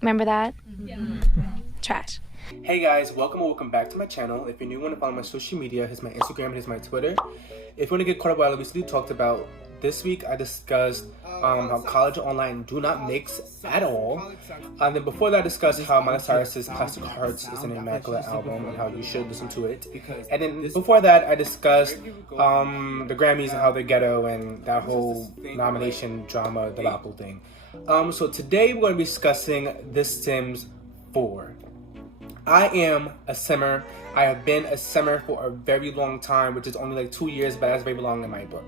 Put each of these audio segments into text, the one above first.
Remember that? Yeah. Trash. Hey guys, welcome back to my channel. If you're new, want to follow my social media, here's my Instagram, here's my Twitter. If you want to get caught up what I recently talked about, this week I discussed how college and online do not mix at all. And then before that I discussed how Miley Cyrus's Plastic Hearts is an immaculate album and how you should listen to it. And then before that I discussed the Grammys and how they're ghetto and that whole nomination drama debacle thing. So today we're going to be discussing The Sims 4. I am a simmer. I have been a simmer for a very long time, which is only like 2 years, but that's very long in my book.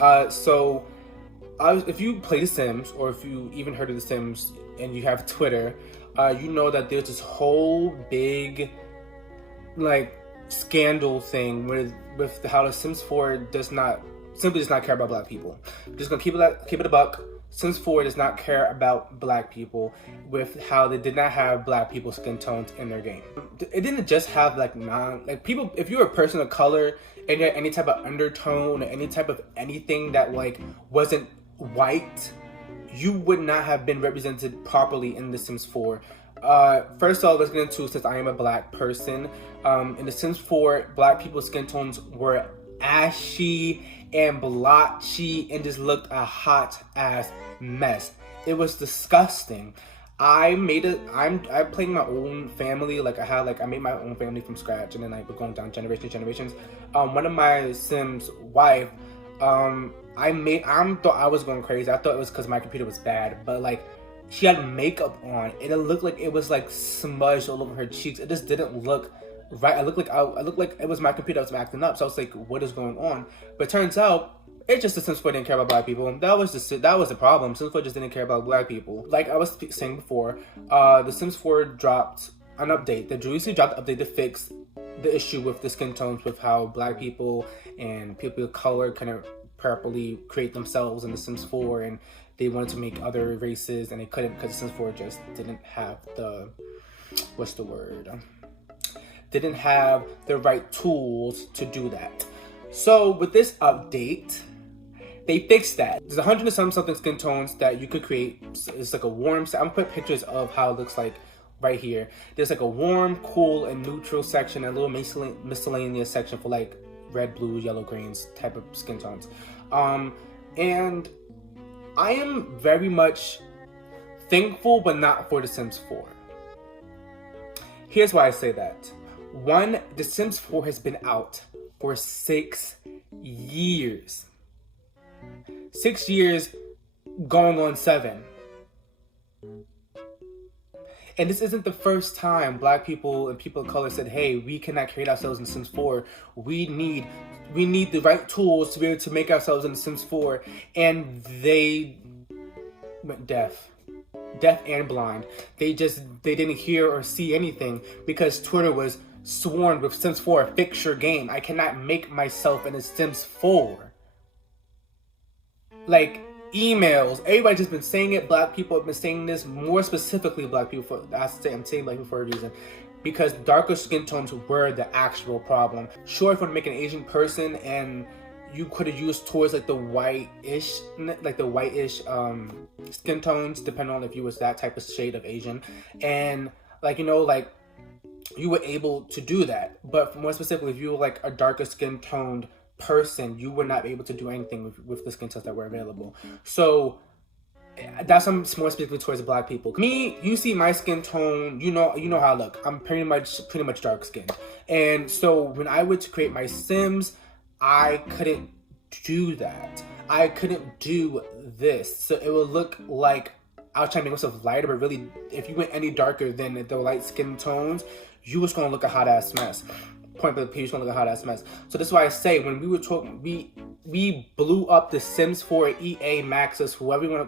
If you play The Sims, or if you even heard of The Sims and you have Twitter, you know that there's this whole big like scandal thing with how The Sims 4 simply does not care about black people. I'm just gonna keep it a buck. Sims 4 does not care about black people with how they did not have black people's skin tones in their game. It didn't just have people, if you're a person of color and you had any type of undertone or any type of anything that like wasn't white, you would not have been represented properly in The Sims 4. First of all, let's get into, since I am a black person, in The Sims 4, black people's skin tones were ashy and blotchy and just looked a hot ass mess. It was disgusting. I'm playing my own family. I made my own family from scratch, and then we're going down generations. One of my Sims wife, thought I was going crazy. I thought it was because my computer was bad, but like she had makeup on and it looked like it was like smudged all over her cheeks. It just didn't look right. I looked like it was my computer that was acting up. So I was like, what is going on? But it turns out it's just the Sims 4 didn't care about black people. That was the problem. Sims 4 just didn't care about black people. Like I was saying before, the Sims 4 dropped an update. The recently dropped an update to fix the issue with the skin tones, with how black people and people of color kind of properly create themselves in the Sims 4, and they wanted to make other races and they couldn't because the Sims 4 just didn't have didn't have the right tools to do that. So with this update, they fixed that. There's 100 and something skin tones that you could create. It's like a warm, I'm gonna put pictures of how it looks like right here. There's like a warm, cool, and neutral section, a little miscellaneous section for like red, blue, yellow, greens type of skin tones. And I am very much thankful, but not for The Sims 4. Here's why I say that. One, The Sims 4 has been out for 6 years. 6 years going on 7. And this isn't the first time black people and people of color said, hey, we cannot create ourselves in The Sims 4. We need the right tools to be able to make ourselves in The Sims 4. And they went deaf and blind. They didn't hear or see anything because Twitter was sworn with Sims 4, fix your game. I cannot make myself in a Sims 4. Like, emails, everybody's just been saying it. Black people have been saying this, more specifically black people. I'm saying black people for a reason, because darker skin tones were the actual problem. Sure, if you want to make an Asian person, and you could have used towards like the white-ish skin tones, depending on if you was that type of shade of Asian, and you were able to do that. But more specifically, if you were like a darker skin toned person, you would not be able to do anything with the skin tones that were available. So that's more specifically towards black people. Me, you see my skin tone, you know how I look. I'm pretty much dark skinned. And so when I went to create my Sims, I couldn't do that. I couldn't do this. So it would look like I was trying to make myself lighter, but really, if you went any darker than the light skin tones, you was gonna look a hot ass mess. Point blank, you was gonna look a hot ass mess. So this is why I say, when we were talking, we blew up the Sims 4 EA Maxis,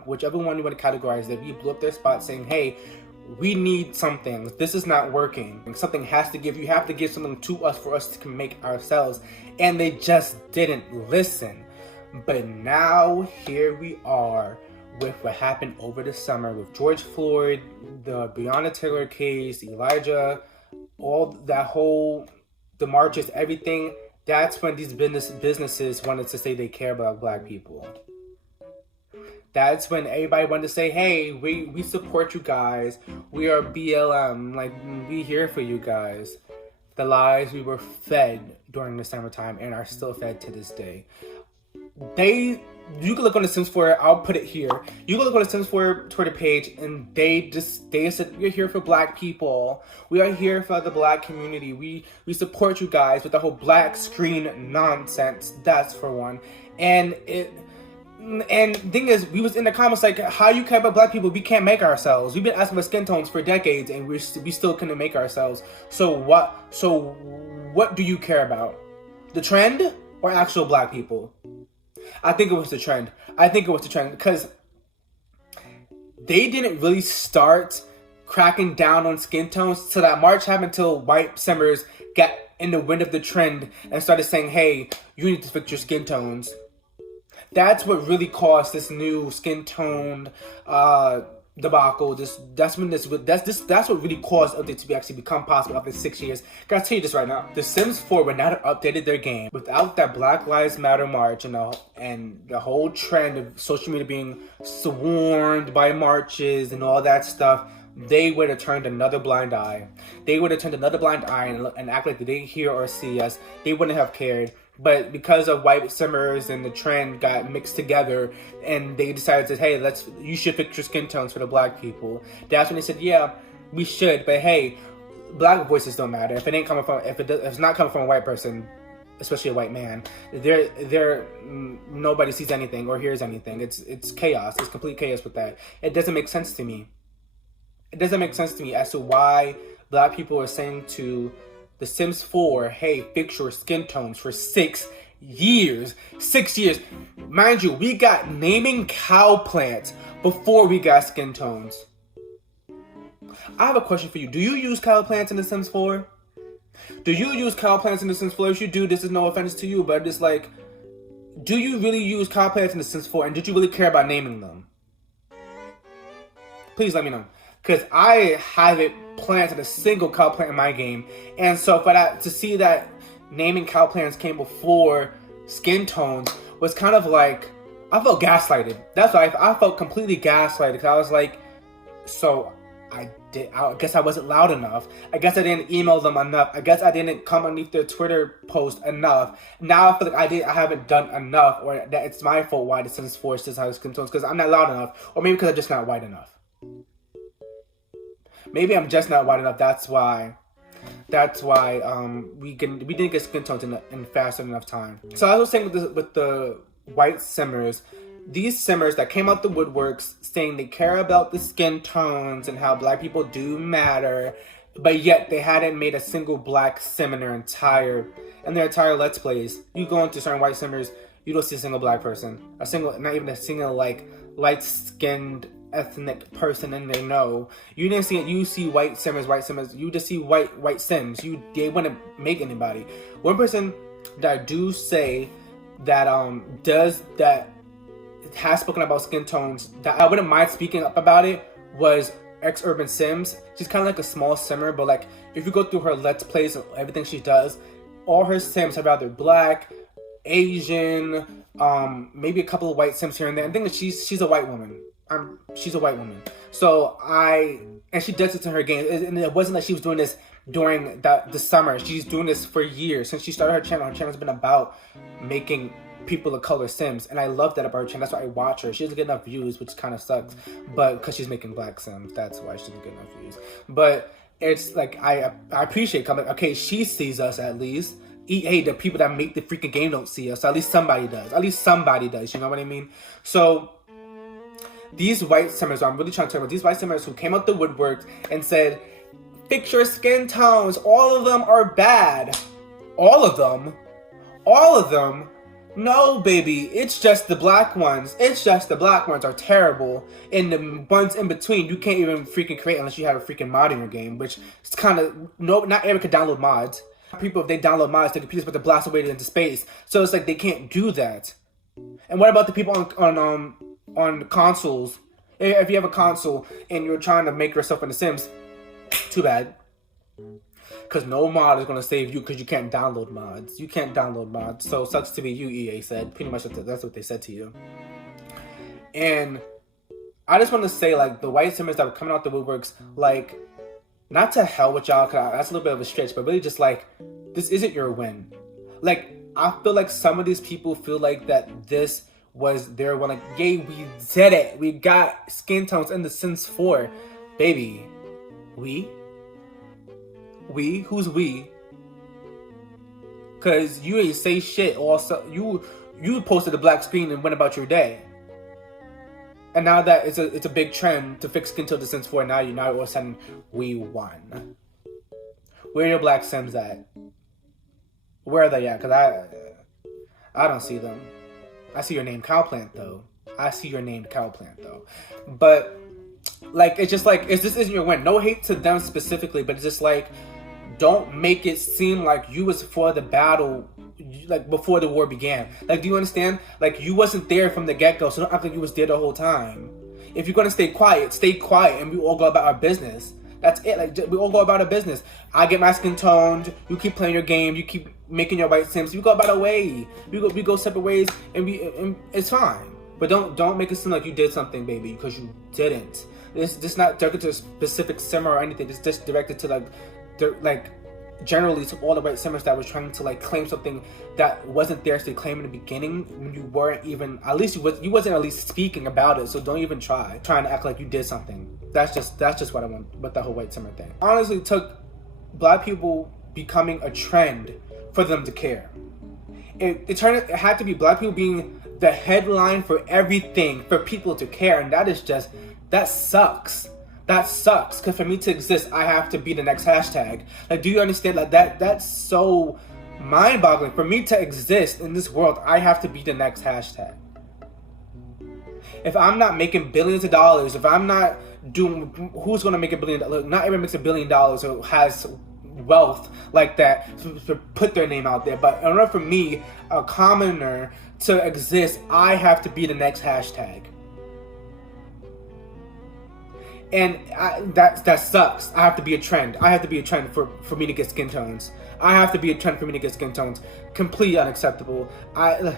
whichever one you want to categorize it. We blew up their spot saying, hey, we need something. This is not working. Something has to give. You have to give something to us for us to make ourselves. And they just didn't listen. But now here we are with what happened over the summer with George Floyd, the Breonna Taylor case, Elijah, all that whole, the marches, everything. That's when these businesses wanted to say they care about black people. That's when everybody wanted to say, hey, we support you guys. We are BLM. Like, we here for you guys. The lies we were fed during the summertime and are still fed to this day. You can look on the Sims 4, I'll put it here. You can look on the Sims 4 Twitter page and they said, we're here for black people. We are here for the black community. We support you guys with the whole black screen nonsense. That's for one. And thing is, we was in the comments like, how you care about black people? We can't make ourselves. We've been asking for skin tones for decades and we still couldn't make ourselves. So what do you care about? The trend or actual black people? I think it was the trend. Because they didn't really start cracking down on skin tones so that March happened until white simmers got in the wind of the trend and started saying, hey, you need to fix your skin tones. That's what really caused this new skin toned debacle. That's what really caused updates to actually become possible after 6 years. Gotta tell you this right now: The Sims 4 would not have updated their game without that Black Lives Matter march and the whole trend of social media being swarmed by marches and all that stuff. They would have turned another blind eye. And act like they didn't hear or see us. They wouldn't have cared. But because of white simmers and the trend got mixed together, and they decided that, hey, you should fix your skin tones for the black people. That's when they said, yeah, we should. But hey, black voices don't matter if it's not coming from a white person, especially a white man. Nobody sees anything or hears anything. It's chaos. It's complete chaos with that. It doesn't make sense to me. As to why black people are saying to The Sims 4, hey, fix your skin tones for 6 years. 6 years. Mind you, we got naming cow plants before we got skin tones. I have a question for you. Do you use cow plants in The Sims 4? Do you use cow plants in The Sims 4? If you do, this is no offense to you, but it's like, do you really use cow plants in The Sims 4? And did you really care about naming them? Please let me know. Because I haven't planted a single cow plant in my game. And so to see that naming cow plants came before skin tones was kind of like, I felt gaslighted. That's why I felt completely gaslighted. Because I was like, so I guess I wasn't loud enough. I guess I didn't email them enough. I guess I didn't come underneath their Twitter post enough. Now I feel like I haven't done enough, or that it's my fault why The Sims 4 still has skin tones, because I'm not loud enough. Or maybe because I'm just not white enough. Maybe I'm just not white enough. That's why we didn't get skin tones in fast enough time. So I was saying with the white simmers, these simmers that came out the woodworks saying they care about the skin tones and how black people do matter, but yet they hadn't made a single black sim in their entire Let's Plays. You go into certain white simmers, you don't see a single black person, not even a single like light-skinned ethnic person in there. No, you didn't see it. You see white simmers. You just see white sims. They wouldn't make anybody. One person that I do say that has spoken about skin tones that I wouldn't mind speaking up about it was Urban Sims. She's kind of like a small simmer, but like if you go through her Let's Plays and everything she does, all her sims are either black, Asian, maybe a couple of white sims here and there. I think that she's a white woman. She's a white woman. And she does it in her game. And it wasn't like she was doing this during the summer. She's doing this for years. Since she started her channel, has been about making people of color sims. And I love that about her channel. That's why I watch her. She doesn't get enough views, which kind of sucks. But because she's making black sims, that's why she doesn't get enough views. But it's like, I appreciate coming. Okay, she sees us at least. Hey, the people that make the freaking game don't see us. So at least somebody does. You know what I mean? So these white simmers, I'm really trying to talk about these white simmers who came out the woodwork and said, fix your skin tones. All of them are bad. All of them? No, baby. It's just the black ones. The black ones are terrible. And the ones in between, you can't even freaking create unless you have a freaking mod in your game, which is kind of, not everyone can download mods. People, if they download mods, their computers about to blast away into space. So it's like they can't do that. And what about the people on consoles? If you have a console and you're trying to make yourself in The Sims, too bad. Because no mod is going to save you because you can't download mods. So sucks to be you, EA said. Pretty much that's what they said to you. And I just want to say, like, the white simmers that were coming out the woodworks, like, not to hell with y'all, cause that's a little bit of a stretch, but really just like, this isn't your win. Like, I feel like some of these people feel like that this was their one. Like, yay, we did it. We got skin tones in The Sims 4. Baby, we? Who's we? Cause you ain't say shit. Also, you posted a black screen and went about your day. And now that it's a big trend to fix skin tone to Sims 4, now all of a sudden we won. Where are your black Sims at? Where are they at? Cause I don't see them. I see your name Cowplant though. But like, it's just like, this isn't your win. No hate to them specifically, but it's just like, don't make it seem like you was for the battle, like, before the war began. Like, do you understand? Like, you wasn't there from the get-go, so don't act like you was there the whole time. If you're gonna stay quiet, and we all go about our business. That's it. Like, we all go about our business. I get my skin toned. You keep playing your game. You keep making your white sims. We go about our way. We go separate ways, and it's fine. But don't make it seem like you did something, baby, because you didn't. This not directed to a specific simmer or anything. It's just directed to generally to all the white simmers that was trying to like claim something that wasn't theirs to claim in the beginning, when you weren't even, at least you wasn't at least speaking about it. So don't even trying to act like you did something. That's just what I want with the whole white simmer thing. Honestly, it took black people becoming a trend for them to care. It had to be black people being the headline for everything for people to care, and that sucks. That sucks, because for me to exist, I have to be the next hashtag. Like, do you understand? Like, that's so mind-boggling. For me to exist in this world, I have to be the next hashtag. If I'm not making billions of dollars, if I'm not doing, who's going to make $1 billion? Look, not everyone makes $1 billion or has wealth like that to put their name out there. But in order for me, a commoner, to exist, I have to be the next hashtag. And that sucks. I have to be a trend. I have to be a trend for me to get skin tones. I have to be a trend for me to get skin tones. Completely unacceptable. And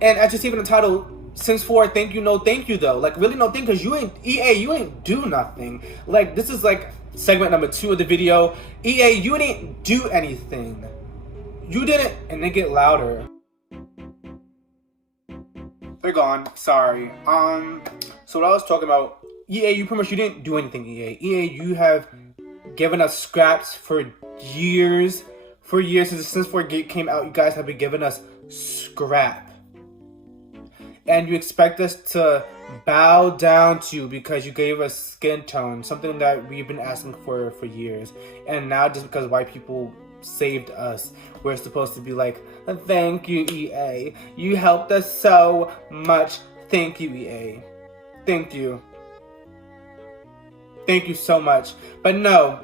I just even the title, Sims 4, thank you, no thank you though. Like, really no thank you, because you ain't do nothing. Like, this is like segment number 2 of the video. EA, you didn't do anything. You didn't, and they get louder. They're gone. Sorry. So what I was talking about, EA, you pretty much, you didn't do anything, EA. EA, you have given us scraps for years. For years, since the Sims 4 came out, you guys have been giving us scrap. And you expect us to bow down to you because you gave us skin tone, something that we've been asking for years. And now just because white people saved us, we're supposed to be like, thank you, EA. You helped us so much. Thank you, EA. Thank you. Thank you so much. But no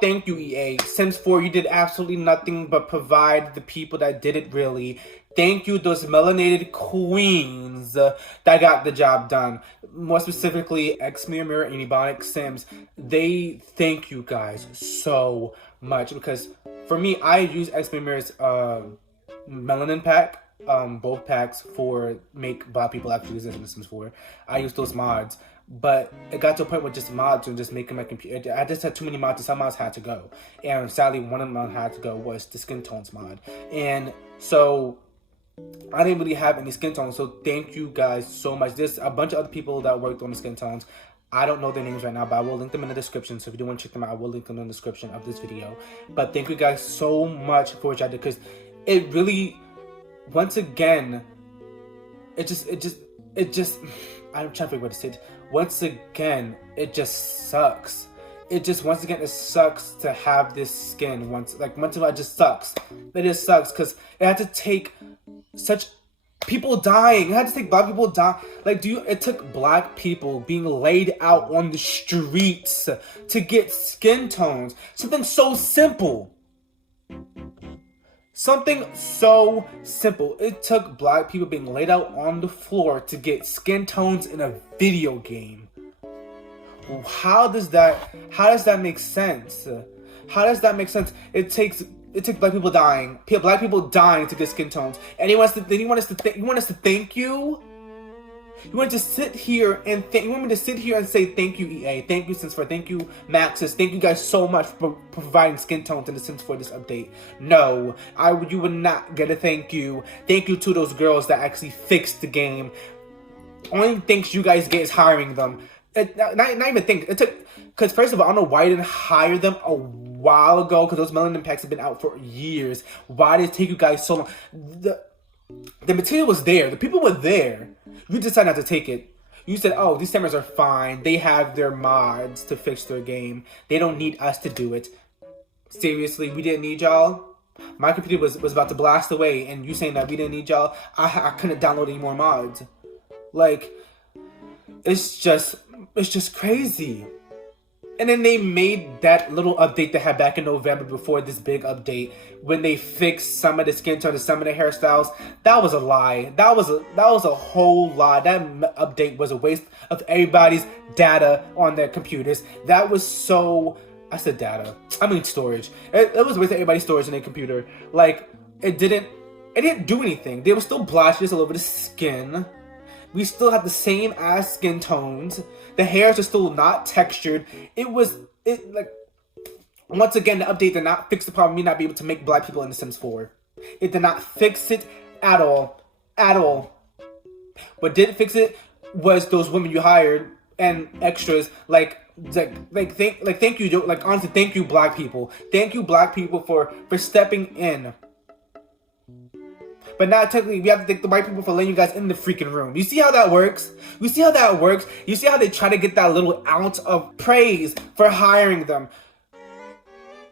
thank you, EA. Sims 4, you did absolutely nothing but provide the people that did it really. Thank you, those melanated queens that got the job done. More specifically, Mirror and Ebonic Sims. They thank you guys so much, because for me, I use Mirror's melanin pack, both packs, for make black people actually exist in The Sims 4. I use those mods, but it got to a point with just mods and just making my computer. I just had too many mods, and some mods had to go. And sadly, one of them had to go was the skin tones mod. And so I didn't really have any skin tones, so thank you guys so much. There's a bunch of other people that worked on the skin tones. I don't know their names right now, but I will link them in the description. So if you do want to check them out, I will link them in the description of this video. But thank you guys so much for what y'all did, because it really, once again, it just, I'm trying to figure out what to say. Once again, it just sucks. Once again, it sucks to have this skin. Once it just sucks. It just sucks, because it had to take such people dying. It had to take black people dying. Like, it took black people being laid out on the streets to get skin tones. Something so simple. Something so simple. It took black people being laid out on the floor to get skin tones in a video game. How does that make sense? How does that make sense? It It took black people dying to get skin tones. And you want us to thank you. You want to sit here and you want me to sit here and say thank you, EA, thank you Sims 4, thank you Maxis, thank you guys so much for providing skin tones in the Sims 4 this update. No, you would not get a thank you. Thank you to those girls that actually fixed the game. Only thanks you guys get is hiring them. Not even think. It took, because first of all, I don't know why you didn't hire them a while ago, because those melanin packs have been out for years. Why did it take you guys so long? The material was there. The people were there. You decided not to take it. You said, oh, these Simmers are fine. They have their mods to fix their game. They don't need us to do it. Seriously, we didn't need y'all? My computer was about to blast away, and you saying that we didn't need y'all? I couldn't download any more mods. Like, it's just crazy. And then they made that little update they had back in November before this big update, when they fixed some of the skin tones and some of the hairstyles. That was a lie. That was a whole lie. That update was a waste of everybody's data on their computers. That was so... I said data. I mean storage. It was a waste of everybody's storage in their computer. Like, it didn't do anything. They were still blotches all over the skin. We still have the same ass skin tones. The hairs are still not textured. Once again, the update did not fix the problem of me not being able to make black people in The Sims 4. It did not fix it at all. At all. What did fix it was those women you hired and extras, thank you, honestly, thank you black people. Thank you black people for stepping in. But now, technically, we have to thank the white people for letting you guys in the freaking room. You see how that works? You see how that works? You see how they try to get that little ounce of praise for hiring them?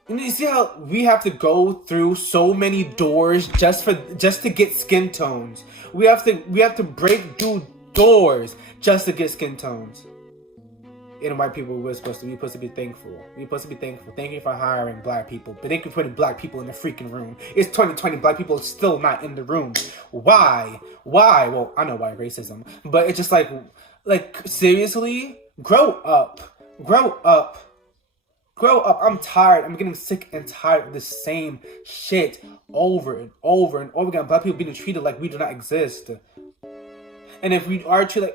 And you see how we have to go through so many doors just to get skin tones? We have to break through doors just to get skin tones. And white people we're supposed to be thankful. We're supposed to be thankful. Thank you for hiring black people. But thank you for putting black people in the freaking room. It's 2020. Black people are still not in the room. Why? Why? Well, I know why, racism. But it's just like seriously? Grow up. Grow up. Grow up. I'm tired. I'm getting sick and tired of the same shit over and over and over again. Black people being treated like we do not exist. And if we are treated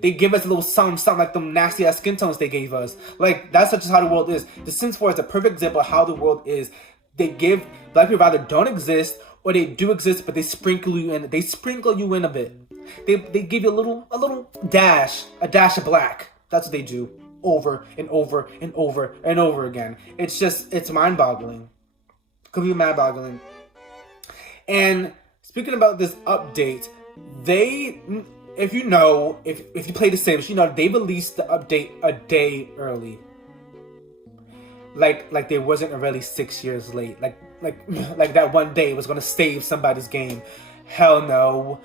they give us a little something like them nasty ass skin tones they gave us. Like, that's just how the world is. The Sims 4 is a perfect example of how the world is. They give black people either don't exist or they do exist, but they sprinkle you in. They sprinkle you in a bit. They give you a little dash of black. That's what they do over and over and over and over again. It's mind-boggling. Completely mind-boggling. And speaking about this update, if you play The Sims, you know they released the update a day early. Like they wasn't really 6 years late. Like that one day was gonna save somebody's game. Hell no,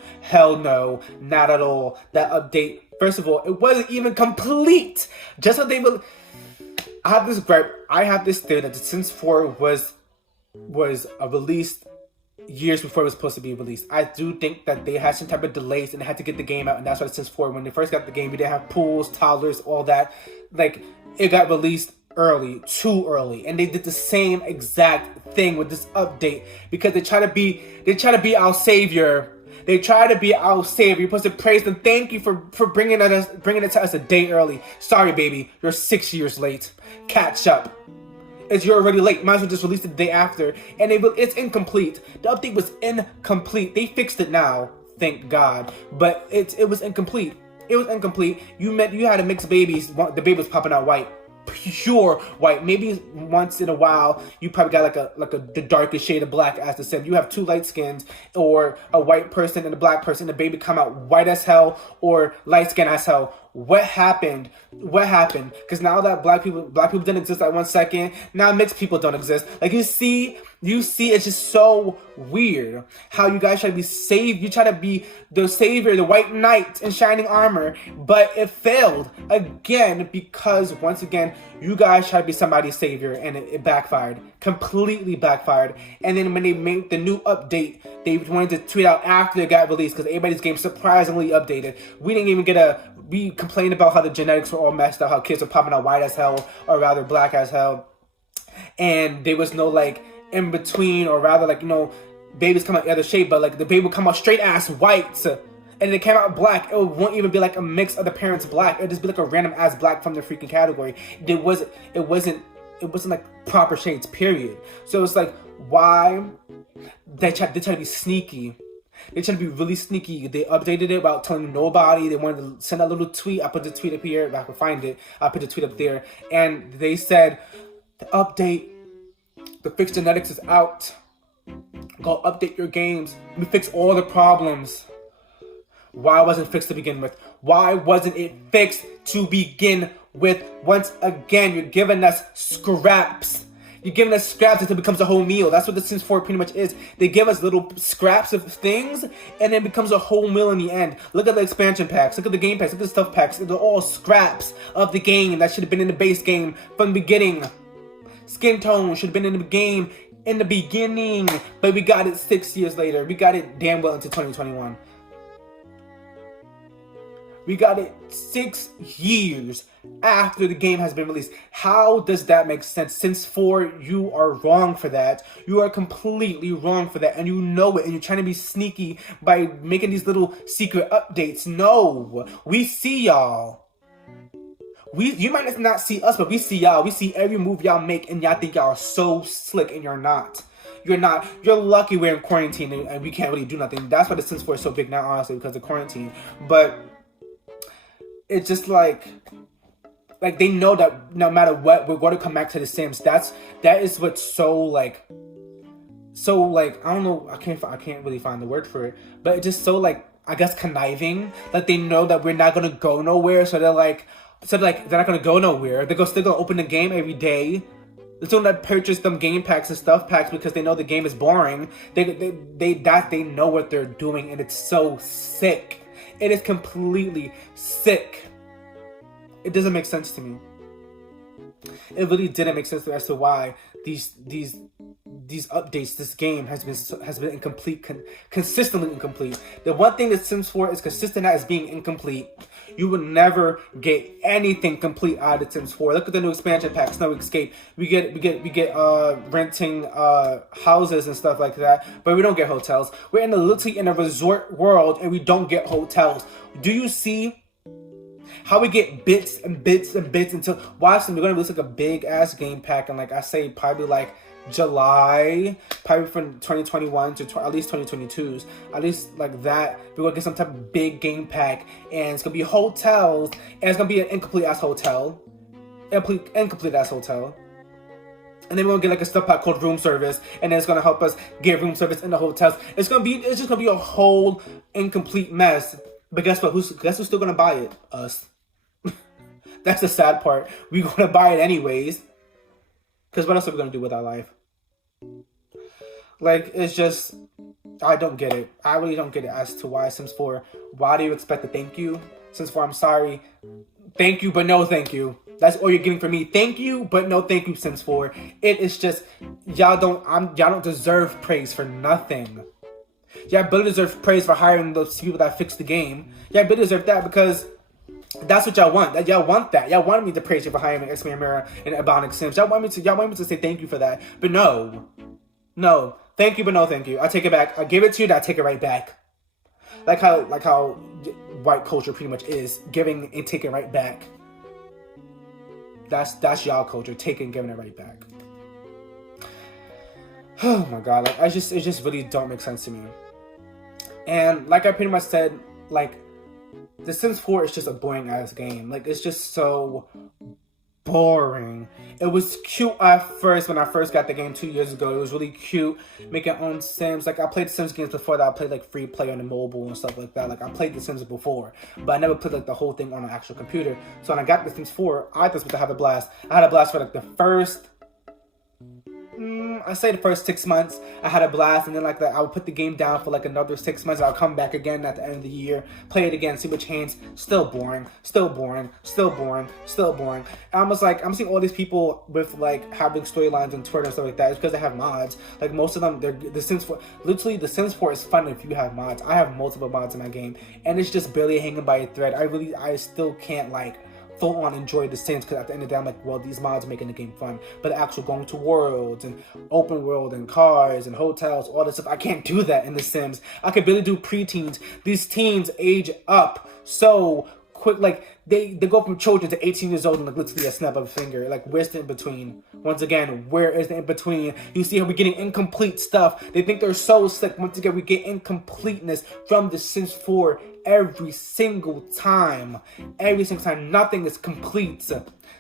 not at all. That update, first of all, it wasn't even complete. Just so they will. I have this gripe. I have this theory that The Sims 4 was released years before it was supposed to be released. I do think that they had some type of delays and they had to get the game out, and that's why The Sims 4, when they first got the game, we didn't have pools, toddlers, all that. Like, it got released early, too early, and they did the same exact thing with this update because they try to be our savior. They try to be our savior. You're supposed to praise them. Thank you for bringing it to us a day early. Sorry, baby, you're 6 years late. Catch up. You're already late. Might as well just release it the day after. And it's incomplete. The update was incomplete. They fixed it now, thank God. But it was incomplete. It was incomplete. You had to mix babies. The baby was popping out white. Pure white. Maybe once in a while you probably got the darkest shade of black as the Sim. You have two light skins, or a white person and a black person. The baby come out white as hell or light skin as hell. What happened? Because now that black people didn't exist at 1 second, now mixed people don't exist. Like, you see, it's just so weird how you guys try to be saved. You try to be the savior, the white knight in shining armor, but it failed again because, once again, you guys try to be somebody's savior, and it backfired. Completely backfired. And then when they made the new update, they wanted to tweet out after it got released because everybody's game surprisingly updated. We didn't even we complained about how the genetics were all messed up, how kids were popping out white as hell, or rather black as hell. And there was no in between, or rather, like, babies come out the other shape, but like the baby would come out straight ass white, and it came out black. It won't even be like a mix of the parents black. It'd just be like a random ass black from the freaking category. It wasn't like proper shades, period. So it's like, why they try to be sneaky. They try to be really sneaky. They updated it without telling nobody. They wanted to send a little tweet. I put the tweet up here. If I can find it, I put the tweet up there. And they said, the update, the fixed genetics is out. Go update your games. We fix all the problems. Why wasn't it fixed to begin with? Why wasn't it fixed to begin with? Once again, you're giving us scraps. You're giving us scraps until it becomes a whole meal. That's what the Sims 4 pretty much is. They give us little scraps of things, and then it becomes a whole meal in the end. Look at the expansion packs. Look at the game packs. Look at the stuff packs. They're all scraps of the game that should have been in the base game from the beginning. Skin tone should have been in the game in the beginning, but we got it 6 years later. We got it damn well into 2021. We got it 6 years after the game has been released. How does that make sense? Sims 4, you are wrong for that. You are completely wrong for that, and you know it, and you're trying to be sneaky by making these little secret updates. No, we see y'all. You might not see us, but we see y'all. We see every move y'all make, and y'all think y'all are so slick, and you're not. You're not. You're lucky we're in quarantine, and we can't really do nothing. That's why the Sims 4 is so big now, honestly, because of quarantine. But it's just like they know that no matter what, we're going to come back to the Sims. That is what's so I don't know, I can't really find the word for it, but it's just so I guess conniving. Like, they know that we're not gonna go nowhere, so they're not gonna go nowhere. They're still gonna open the game every day. They're still gonna purchase them game packs and stuff packs because they know the game is boring. They know what they're doing, and it's so sick. It is completely sick. It doesn't make sense to me. It really didn't make sense as to why these updates, this game has been incomplete, consistently incomplete. The one thing that Sims 4 is consistent at is being incomplete. You would never get anything complete out of Sims 4. Look at the new expansion pack, Snow Escape. We get renting houses and stuff like that, but we don't get hotels. We're literally in a resort world, and we don't get hotels. Do you see how we get bits and bits and bits until watch them? We're gonna release a big ass game pack, and I say probably July, probably from 2021 to at least 2022's, at least that. We're gonna get some type of big game pack, and it's gonna be hotels, and it's gonna be an incomplete ass hotel, incomplete ass hotel. And then we're gonna get a stuff pack called room service, and then it's gonna help us get room service in the hotels. It's just gonna be a whole incomplete mess. But guess what? Guess who's still gonna buy it? Us. That's the sad part. We're gonna buy it anyways. Because what else are we gonna do with our life? It's just, I don't get it. I really don't get it as to why Sims 4. Why do you expect a thank you? Sims 4, I'm sorry. Thank you, but no thank you. That's all you're getting from me. Thank you, but no thank you, Sims 4. It is just, y'all don't deserve praise for nothing. Y'all really deserve praise for hiring those people that fixed the game. Y'all really deserve that because that's what y'all want. Y'all want that. Y'all wanted me to praise you for hiring X-Men Mirror and Ebonic Sims. Y'all want me to say thank you for that. But no. Thank you, but no thank you. I take it back. I give it to you, and I take it right back. Like how white culture pretty much is, giving and taking right back. That's y'all culture, taking and giving it right back. Oh my god, it just really don't make sense to me. And like I pretty much said, The Sims 4 is just a boring ass game. It's just so boring. It was cute at first when I first got the game 2 years ago. It was really cute, making own Sims. I played the Sims games before that. I played free play on the mobile and stuff like that. I played the Sims before, but I never played the whole thing on an actual computer. So when I got the Sims 4, I just had a blast. I had a blast for the first, I say the first 6 months. I had a blast, and then I would put the game down for another 6 months. I'll come back again at the end of the year, play it again, see what changed. Still boring. And I'm seeing all these people with having storylines on Twitter and stuff like that. It's because they have mods. Most of them, the Sims 4. Literally, the Sims 4 is fun if you have mods. I have multiple mods in my game, and it's just barely hanging by a thread. I still can't full on enjoy The Sims, because at the end of the day, I'm like, well, these mods are making the game fun. But the actual going to worlds and open world and cars and hotels, all this stuff, I can't do that in The Sims. I could barely do preteens. These teens age up so quick, like they go from children to 18 years old in like literally a snap of a finger. Like, where's the in between? Once again, where is the in between? You see how we're getting incomplete stuff. They think they're so slick. Once again, we get incompleteness from The Sims 4 every single time. Every single time, nothing is complete.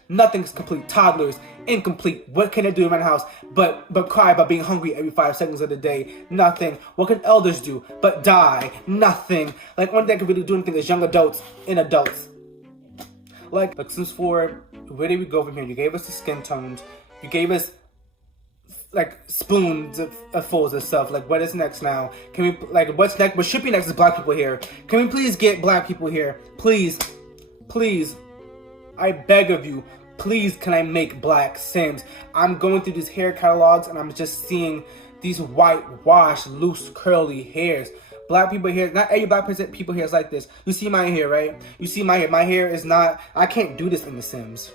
Nothing is complete. Toddlers, incomplete. What can I do in my house but cry about being hungry every 5 seconds of the day? Nothing. What can elders do but die? Nothing. Like, only thing I can really do anything is young adults and adults. Like Sims 4, where did we go from here? You gave us the skin tones. You gave us like spoons of fulls of stuff. Like, what is next now? Can we, like, what's next? What should be next is black people here. Can we please get black people here? Please. Please. I beg of you. Please, can I make black Sims? I'm going through these hair catalogs and I'm just seeing these whitewashed, loose, curly hairs. Black people hair, not every black people hair is like this. You see my hair, right? You see my hair. My hair is not, I can't do this in The Sims.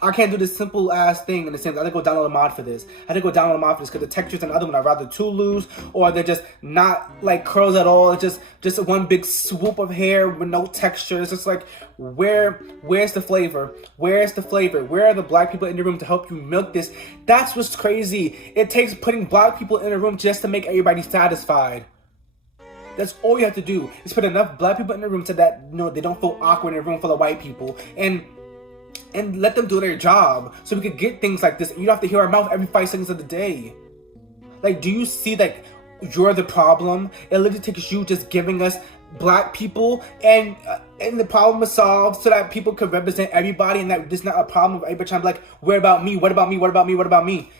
I can't do this simple ass thing in The Sims. I had to go download a mod for this. I had to go download a mod for this because the textures in the other one are rather too loose, or they're just not like curls at all. It's just one big swoop of hair with no texture. It's just like, where's the flavor? Where's the flavor? Where are the black people in the room to help you milk this? That's what's crazy. It takes putting black people in a room just to make everybody satisfied. That's all you have to do, is put enough black people in the room so that, you know, they don't feel awkward in a room full of white people, and let them do their job, so we could get things like this. You don't have to hear our mouth every 5 seconds of the day. Like, do you see that you're the problem? It literally takes you just giving us black people, and the problem is solved so that people could represent everybody, and that there's not a problem of everybody trying to be like, what about me? What about me? What about me? What about me?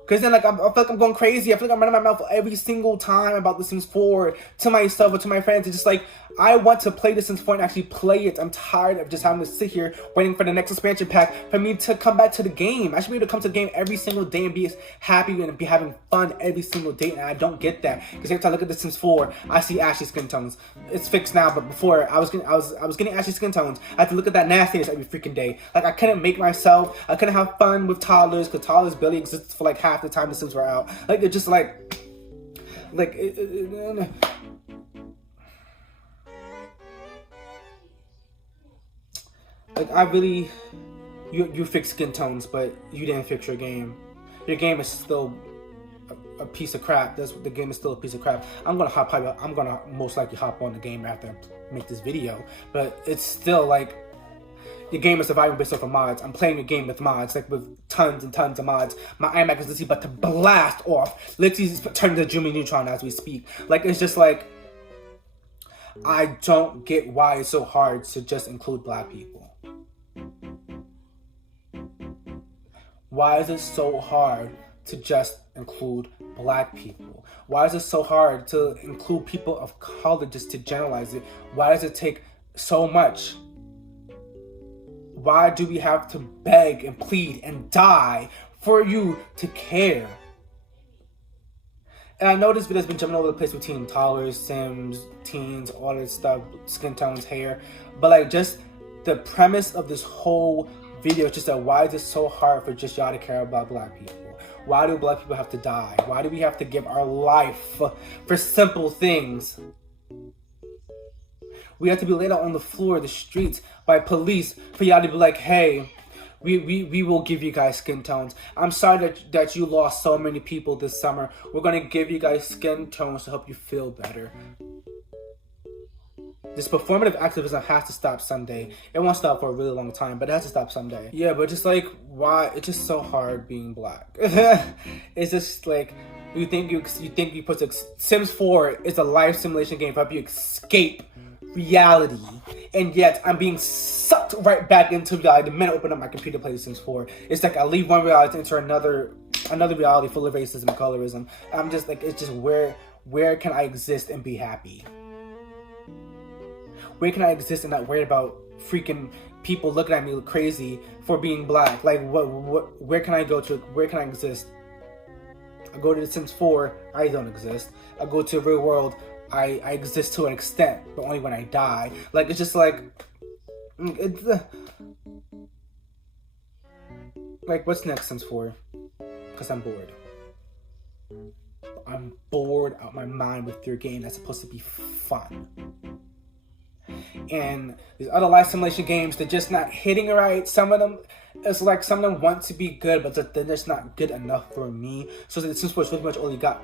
Because then, like, I feel like I'm going crazy. I feel like I'm running my mouth every single time about The Sims 4 to myself or to my friends. It's just like, I want to play The Sims 4 and actually play it. I'm tired of just having to sit here waiting for the next expansion pack for me to come back to the game. I should be able to come to the game every single day and be happy and be having fun every single day. And I don't get that. Because every time I look at The Sims 4, I see ashy skin tones. It's fixed now, but before I was getting ashy skin tones. I had to look at that nastiness every freaking day. Like, I couldn't make myself. I couldn't have fun with toddlers because toddlers barely exist for like half the time The Sims were out. Like, they're just like I really, you fixed skin tones, but you didn't fix your game. Your game is still a piece of crap. The game is still a piece of crap. I'm gonna most likely hop on the game after I make this video, but it's still like, the game is surviving based off of mods. I'm playing a game with mods, like with tons and tons of mods. My iMac is literally about to blast off. Literally turning to Jimmy Neutron as we speak. Like, it's just like, I don't get why it's so hard to just include black people. Why is it so hard to just include black people? Why is it so hard to include people of color, just to generalize it? Why does it take so much? Why do we have to beg and plead and die for you to care? And I know this video's been jumping all over the place between toddlers, Sims, teens, all this stuff, skin tones, hair. But like, just the premise of this whole video is just that, why is it so hard for just y'all to care about black people? Why do black people have to die? Why do we have to give our life for simple things? We have to be laid out on the floor of the streets by police for y'all to be like, hey, we will give you guys skin tones. I'm sorry that you lost so many people this summer. We're going to give you guys skin tones to help you feel better. This performative activism has to stop someday. It won't stop for a really long time, but it has to stop someday. Yeah, but just like, why? It's just so hard being black. It's just like, you think you put Sims 4 is a life simulation game to help you escape reality, and yet I'm being sucked right back into reality the minute I open up my computer to play The Sims 4. It's like I leave one reality to enter another reality full of racism and colorism. I'm just like, it's just, where can I exist and be happy? Where can I exist and not worry about freaking people looking at me crazy for being black? Like, where can I go to? Where can I exist? I go to The Sims 4, I don't exist. I go to the real world, I exist to an extent, but only when I die. Like, it's just like, It's like, what's next Sims 4? Because I'm bored. I'm bored out my mind with your game that's supposed to be fun. And these other life simulation games, they're just not hitting right. Some of them, it's like some of them want to be good, but they're just not good enough for me. So the Sims 4 is pretty much all you got.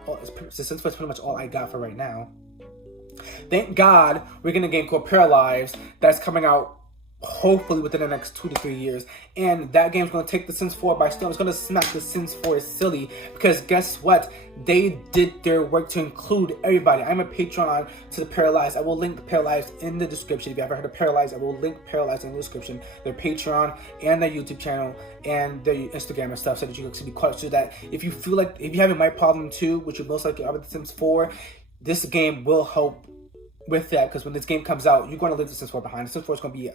Sims 4 is pretty much all I got for right now. Thank God we're getting a game called Paralives that's coming out hopefully within the next 2 to 3 years, and that game's going to take the Sims 4 by storm. It's going to smack the Sims 4 silly, because guess what? They did their work to include everybody. I'm a Patreon to the Paralives. I will link Paralives in the description. If you ever heard of Paralives, I will link Paralives in the description. Their Patreon and their YouTube channel and their Instagram and stuff, so that you can be caught. So that if you feel like, if you have a mic problem too, which you most likely are with the Sims 4, this game will help with that, because when this game comes out, you're going to leave the Sims 4 behind. The Sims 4 is going to be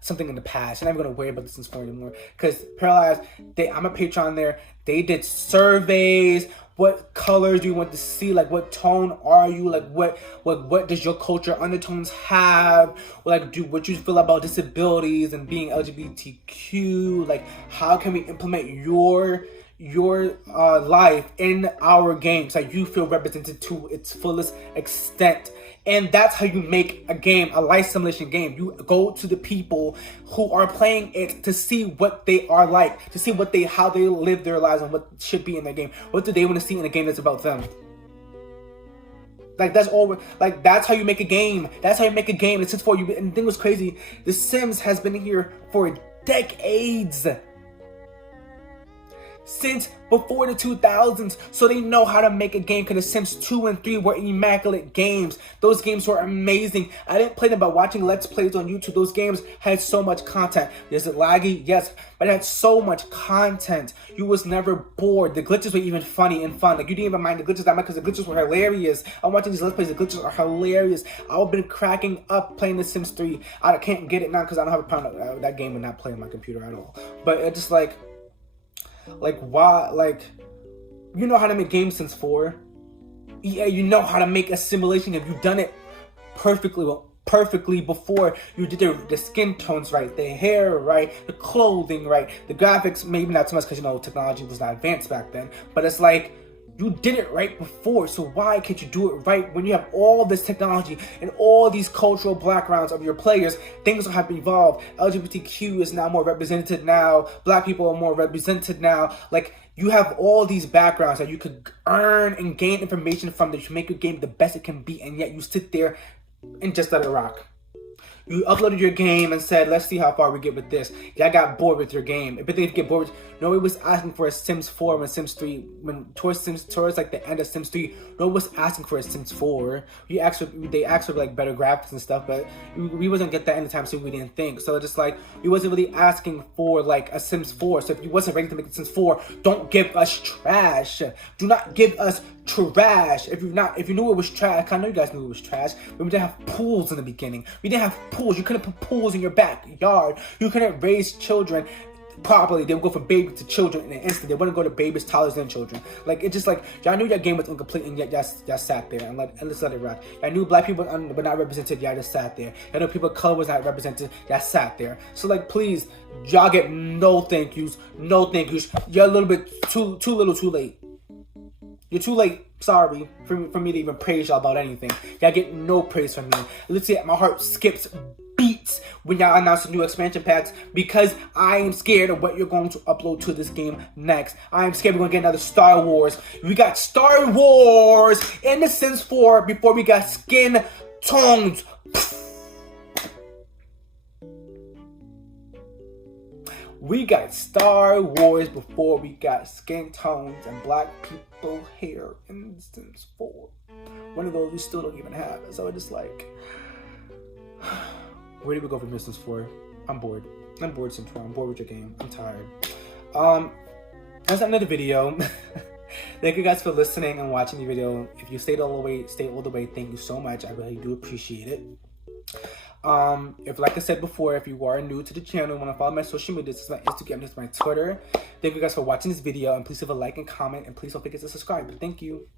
something in the past. You're not going to worry about the Sims 4 anymore, because Paralives, I'm a Patreon there. They did surveys. What colors do you want to see? Like, what tone are you? Like, what does your culture undertones have? Like, what you feel about disabilities and being LGBTQ? Like, how can we implement your life in our games so you feel represented to its fullest extent? And that's how you make a game, a life simulation game. You go to the people who are playing it to see what they are like, to see how they live their lives and what should be in their game. What do they want to see in a game that's about them? Like, that's all. Like, that's how you make a game. That's how you make a game. And since for you, and the thing was crazy, The Sims has been here for decades. Since before the 2000s, so they know how to make a game, because The Sims 2 and 3 were immaculate games. Those games were amazing. I didn't play them by watching Let's Plays on YouTube. Those games had so much content. Is it laggy? Yes, but it had so much content. You was never bored. The glitches were even funny and fun. Like, you didn't even mind the glitches that much, because the glitches were hilarious. I'm watching these Let's Plays, the glitches are hilarious. I've been cracking up playing The Sims 3. I can't get it now because I don't have a pound. That game would not play on my computer at all. But it's just like why? Like, you know how to make games since 4. Yeah, you know how to make a simulation game. You've done it perfectly before. You did the skin tones right, the hair right, the clothing right, the graphics maybe not so much, because, you know, technology was not advanced back then, but it's like, you did it right before, so why can't you do it right when you have all this technology and all these cultural backgrounds of your players? Things have evolved. LGBTQ is now more represented now. Black people are more represented now. Like, you have all these backgrounds that you could earn and gain information from that you make your game the best it can be, and yet you sit there and just let it rock. You uploaded your game and said, let's see how far we get with this. Y'all got bored with your game. But then if you get bored, nobody was asking for a Sims 4 when Sims 3, towards like the end of Sims 3, nobody was asking for a Sims 4. They asked for like better graphics and stuff, but we wasn't get that anytime soon. We didn't think. So just like, we wasn't really asking for like a Sims 4. So if you wasn't ready to make a Sims 4, don't give us trash. Do not give us trash. If you knew it was trash, I know you guys knew it was trash, but we didn't have pools in the beginning. We didn't have pools. You couldn't put pools in your backyard. You couldn't raise children properly. They would go from baby to children in an instant. They wouldn't go to babies, toddlers, then children. Like, it's just like, y'all knew your game was incomplete, and yet y'all sat there and let's let it rock. Y'all knew black people were not represented, y'all just sat there. Y'all knew people of color was not represented, y'all sat there. So like, please, y'all get no thank yous, no thank yous. You're a little bit too little too late. You're too late, sorry, for me to even praise y'all about anything. Y'all get no praise from me. Literally, my heart skips beats when y'all announce the new expansion packs, because I am scared of what you're going to upload to this game next. I am scared we're going to get another Star Wars. We got Star Wars in The Sims 4 before we got skin tones. We got Star Wars before we got skin tones and black people hair in The Sims 4. One of those we still don't even have. So it's just like, where do we go from Sims 4? I'm bored. I'm bored, Sims 4. I'm bored with your game. I'm tired. That's another video. Thank you guys for listening and watching the video. If you stayed all the way, thank you so much. I really do appreciate it. If, like I said before, if you are new to the channel and want to follow my social media, this is my Instagram, this is my Twitter. Thank you guys for watching this video, and please leave a like and comment, and please don't forget to subscribe. Thank you.